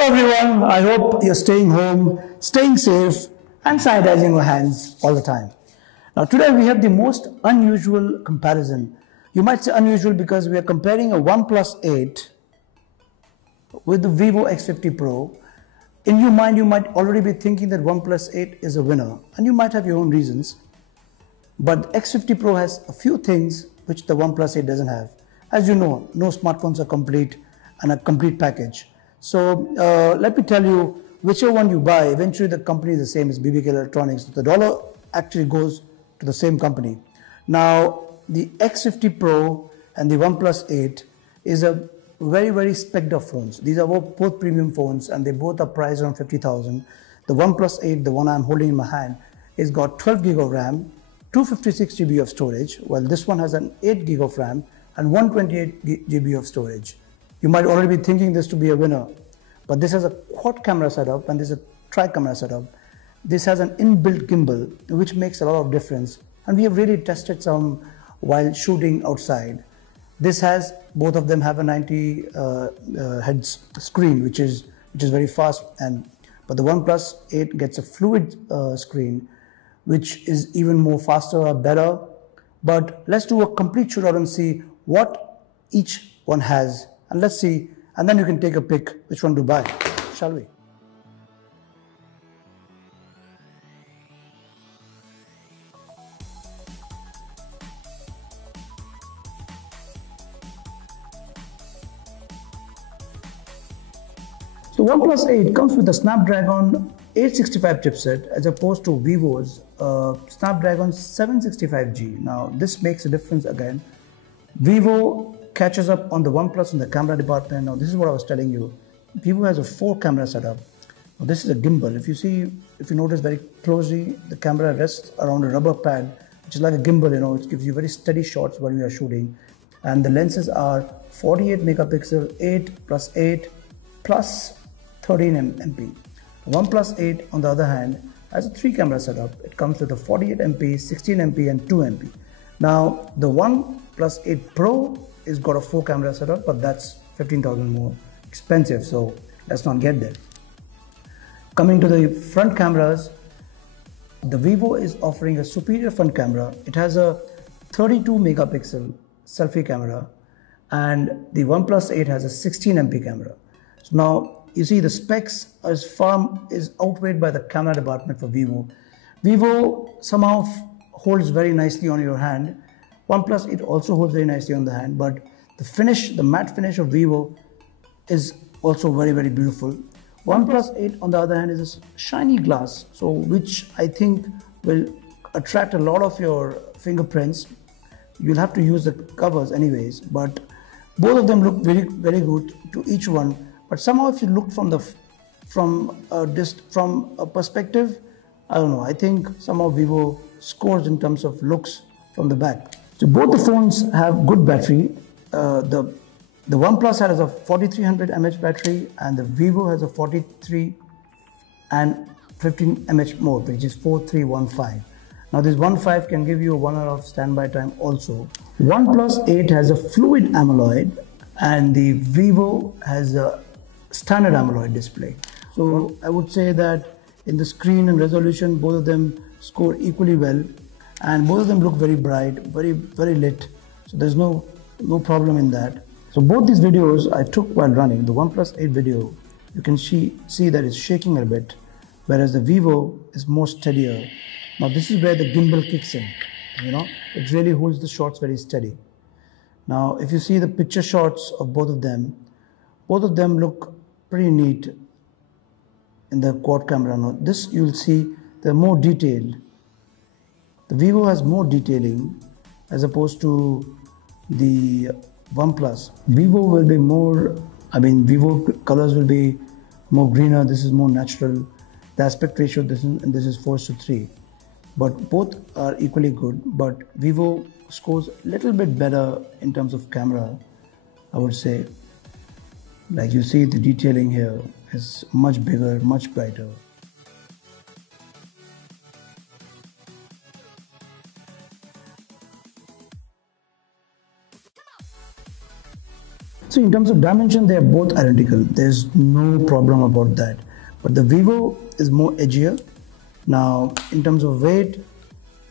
Hello everyone, I hope you're staying home, staying safe and sanitizing your hands all the time. Now today we have the most unusual comparison. You might say unusual because we are comparing a OnePlus 8 with the Vivo X50 Pro. In your mind you might already be thinking that OnePlus 8 is a winner and you might have your own reasons. But X50 Pro has a few things which the OnePlus 8 doesn't have. As you know, no smartphones are complete and a complete package. So let me tell you, whichever one you buy, eventually the company is the same as BBK Electronics. The dollar actually goes to the same company. Now, the X50 Pro and the OnePlus 8 is a very spec'd up phones. These are both premium phones and they both are priced around 50,000. The OnePlus 8, the one I'm holding in my hand, is got 12 gig of RAM, 256 GB of storage, while this one has an 8 gig of RAM and 128 GB of storage. You might already be thinking this to be a winner, but this has a quad camera setup and this is a tri-camera setup. This has an inbuilt gimbal, which makes a lot of difference. And we have really tested some while shooting outside. Both of them have a 90 Hz screen, which is very fast. But the OnePlus 8 gets a fluid screen, which is even more faster or better. But let's do a complete shootout and see what each one has. And let's see, and then you can take a pick which one to buy, shall we? So OnePlus 8 comes with a Snapdragon 865 chipset as opposed to Vivo's Snapdragon 765G. Now this makes a difference again. Vivo catches up on the OnePlus in the camera department. Now this is what I was telling you. Vivo has a 4-camera setup. Now this is a gimbal. If you notice very closely, the camera rests around a rubber pad, which is like a gimbal, It gives you very steady shots while we are shooting. And the lenses are 48 megapixel, 8 plus 8 plus 13 MP. OnePlus 8, on the other hand, has a 3-camera setup. It comes with a 48 MP, 16 MP and 2 MP. Now the OnePlus 8 Pro is got a 4-camera setup, but that's 15,000 more expensive, so let's not get there. Coming to the front cameras, the Vivo is offering a superior front camera. It has a 32 megapixel selfie camera and the OnePlus 8 has a 16 MP camera. So now you see the specs is outweighed by the camera department for Vivo. Vivo somehow holds very nicely on your hand. OnePlus 8 also holds very nicely on the hand, but the matte finish of Vivo is also very beautiful. OnePlus 8 on the other hand is a shiny glass, so which I think will attract a lot of your fingerprints. You'll have to use the covers anyways, but both of them look very good to each one. But somehow if you look from a perspective, I don't know, I think somehow Vivo scores in terms of looks from the back. So both the phones have good battery. The OnePlus has a 4300 mAh battery and the Vivo has a 43 and 15 mAh more, which is 4315. Now this 15 can give you 1 hour of standby time also. OnePlus 8 has a fluid AMOLED and the Vivo has a standard AMOLED display. So I would say that in the screen and resolution, both of them score equally well. And both of them look very bright, very lit. So there's no problem in that. So both these videos I took while running. The OnePlus 8 video, you can see that it's shaking a bit, whereas the Vivo is more steadier. Now this is where the gimbal kicks in, It really holds the shots very steady. Now if you see the picture shots of both of them look pretty neat in the quad camera. Now this you'll see they're more detailed. The Vivo has more detailing as opposed to the OnePlus. Vivo colors will be more greener. This is more natural. The aspect ratio, this is 4:3. But both are equally good. But Vivo scores a little bit better in terms of camera, I would say. Like you see, the detailing here is much bigger, much brighter. So in terms of dimension, they are both identical. There's no problem about that. But the Vivo is more edgier. Now, in terms of weight,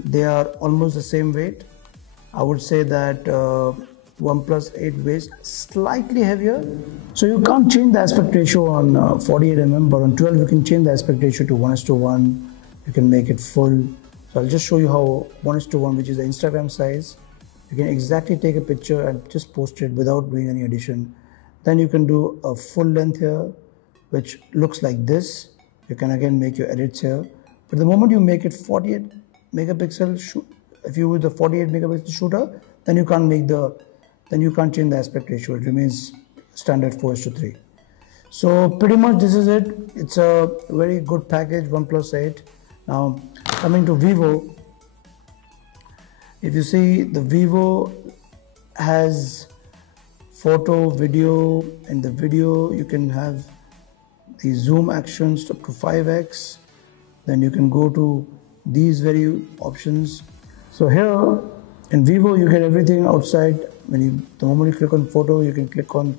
they are almost the same weight. I would say that OnePlus 8 weighs slightly heavier. So you can't change the aspect ratio on 48mm, but on 12 you can change the aspect ratio to 1:1. You can make it full. So I'll just show you how 1:1, which is the Instagram size. You can exactly take a picture and just post it without doing any addition. Then you can do a full length here, which looks like this. You can again make your edits here. But the moment you make it 48 megapixel shoot, if you use the 48 megapixel shooter, then you can't change the aspect ratio. It remains standard 4:3. So pretty much this is it. It's a very good package, OnePlus 8. Now coming to Vivo, if you see, the Vivo has photo, video. In the video you can have the zoom actions up to 5x. Then you can go to these very options. So here in Vivo you get everything outside. The moment you click on photo, you can click on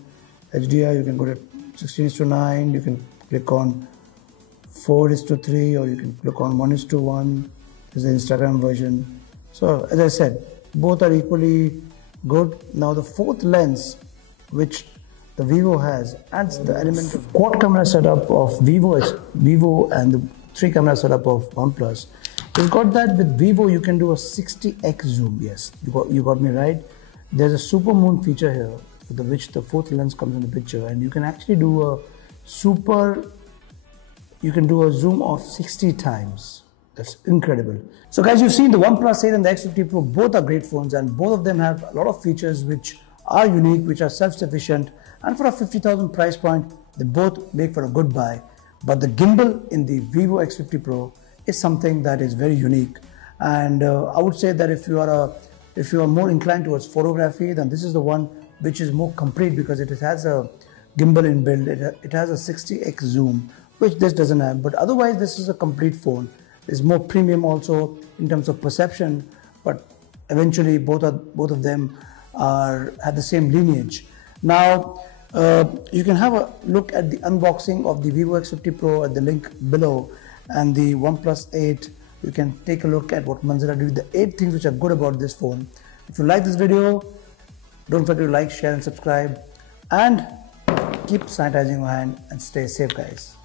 HDR, you can go to 16:9, you can click on 4:3, or you can click on 1:1. This is the Instagram version. So as I said, both are equally good. Now the fourth lens, which the Vivo has, adds the element of quad camera setup of Vivo and the 3 camera setup of OnePlus. You've got that with Vivo. You can do a 60x zoom. Yes, you got me right. There's a super moon feature here, with which the fourth lens comes in the picture, and you can actually do you can do a zoom of 60 times. That's incredible. So guys, you've seen the OnePlus 8 and the X50 Pro. Both are great phones, and both of them have a lot of features which are unique, which are self-sufficient, and for a 50,000 price point, they both make for a good buy. But the gimbal in the Vivo X50 Pro is something that is very unique, and I would say that if you are more inclined towards photography, then this is the one which is more complete, because it has a gimbal inbuilt. It has a 60x zoom, which this doesn't have. But otherwise, this is a complete phone. It's more premium also in terms of perception, but eventually both of them have the same lineage. Now you can have a look at the unboxing of the Vivo X50 Pro at the link below, and the OnePlus 8. You can take a look at what Manzila did, the 8 things which are good about this phone. If you like this video, don't forget to like, share and subscribe, and keep sanitizing your hand and stay safe, guys.